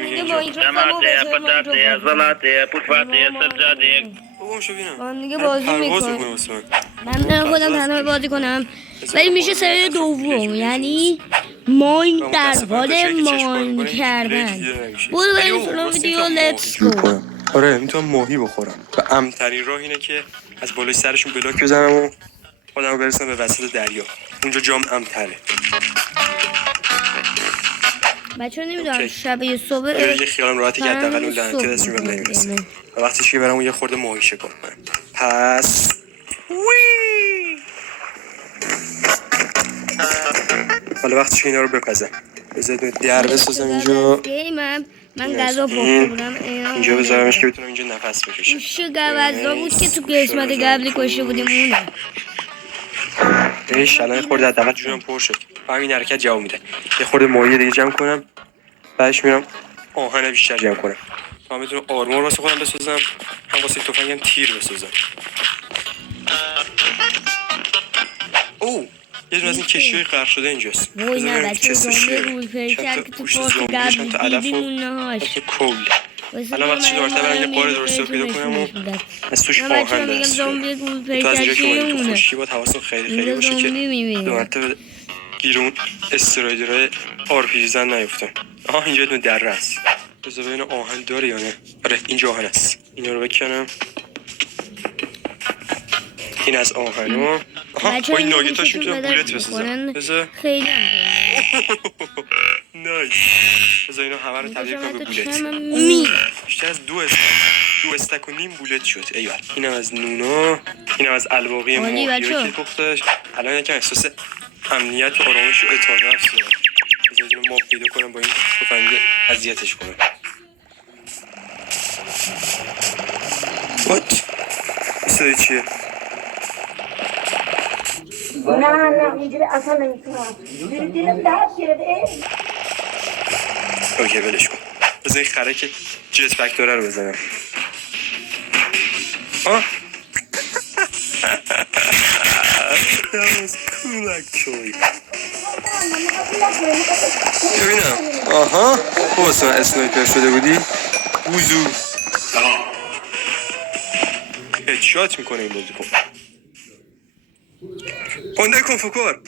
دیگه با این جماعته پتاته زلاته پوفاته سجاده بابام شو بینم من دیگه بازی میکنم. من من خودم تنها بازی کنم ولی میشه سری دوم، یعنی ماین در حال ماین کردن. برو بریم سلام ویدیو لیتس گو. آره میتونم ماهی بخورم و امن‌ترین راه اینه که از بالای سرشون بلاک بزنم و خودمو برسم به وسط دریا. اونجا جام امن‌تره. بچه ها نمیدونم شب یه صبح یه خیالم راحتی که حداقل اون لعنتی دستشون بهم نمیرسه و وقتش که برم اون یه خورده ماهی شکار کنم. پس حالا وقتش اینا رو بپزم. بذارید در بسازم اینجا. من غذا پخته بودم اینجا بذارمش که بتونم اینجا نفس بکشم. این غذا بود که تو قسمت قبلی کشته بودیم اونه. الان خورده حداقل جونم پر شد. همین حرکت جواب میده. یه خورده ماهی دیگه جمع کنم. بعدش میرم آهن بیشتر جمع کنم. تا میتونم آرمور واسه خودم بسازم. هم واسه تفنگم تیر بسازم. یه دونه از این کشی‌های غرق شده اینجاست. وای نه بچه زنده رولپلی کرد که تو پارک قبلی دیدیم اون نهاش. الان وقتش دارتر برم یه قاره درسته پیدا کنم و از توش آهن دست تو از اینجا که باید تو خشکی باید حواستون خیلی باشه که دو مرتبه گیرون استرایدرهای آرپیجی زن نیفتم. اینجا یه دره هست. بذار ببینم آهن داره یا نه. آره اینجا آهن هست. اینا رو بکنم. این از آهنو. با این ناگتاش میتونم بولت بسازم. بذار خیلی نایس. بذار اینا همه رو تبدیل کنم به بولت. بیشتر از دو استک و نیم بولت شد. ایول. اینم از نونا. اینم از الواقی ماهی که پختش. الان یکم احساس امنیت و آرامش و اطمینان هست. بذار اینو ماب پیدا کنم با این تفنگ اذیتش کنم. وات؟ صدای چیه؟ نه اینجوری اصلا نمیتونم. دیدم درد گرفته. اوکی ولش کن. بذار این خرک جت پک داره رو بزنم. That was cool actually. ببینم. خب اسنایپر شده بودی؟ بوزو. هدشات میکنه این بازی کن. پاندا کنفو کار.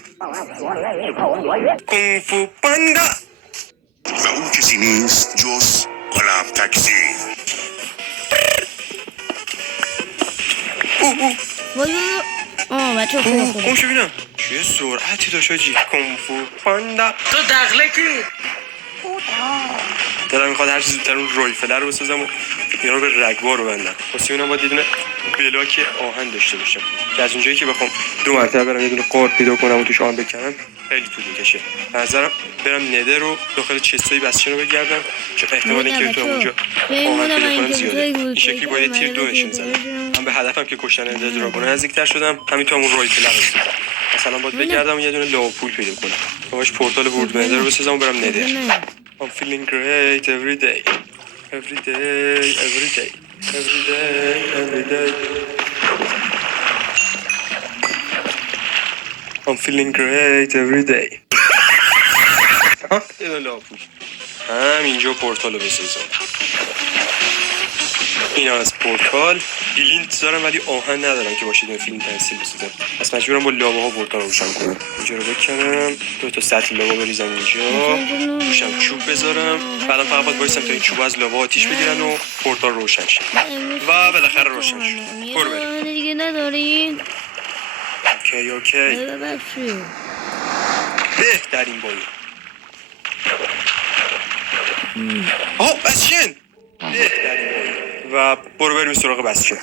کنفو پاندا. و او کسی نیست جز غلام تاکسی. بچه خوب شو بینم چه سرعتی داشت آجی. کنفو پاندا. تو دقلقی. دلم میخواد هر چیز زودتر اون رایفله رو بسازم و اینا رو به رگبار رو بندم. واسه اونم باید یه دونه بلاک آهن داشته باشم که از اونجایی که بخوام دو مرتبه برم یه دونه قار پیدا کنم و توش آهن بکنم خیلی طول میکشه. به نظرم برم ندر رو داخل چستای بسچن رو بگردم که احتمال اینکه بتونم اونجا آهن پیدا کنم زیاده. این شکلی با یه تیر دو نشون زدم. من به هدفم که کشتن ندر دراگون نزدیکتر شدم. همین تو همون رایفل رو بسازم. مثلا باید بگردم یه دونه لاوپول پیدا کنم. باهاش پورتال ورود بندر رو بسازم و برم ندر. I'm feeling great every day. Every day, every day. Every day, every day. I'm feeling great every day. اینجا پورتال رو بسازم. این از پورتال بلیند دارم ولی آهن ندارم که باشید این فیلم پنسیل بسازم. پس مجبورم با لاوا ها پورتال رو روشن کنم. اینجا رو بکنم. 2 تا سطل لاوا بریزم اینجا. روشم چوب بذارم. بعدم فقط باید وایسم تا این چوب از لاوا آتیش بگیرن و پورتال روشن شه. و بالاخره روشن شد. برو بریم. دیگه ندارین؟ اوکی. بهترین بایی. بسچن. بهترین بایی. و برو بریم سراغ بسچن.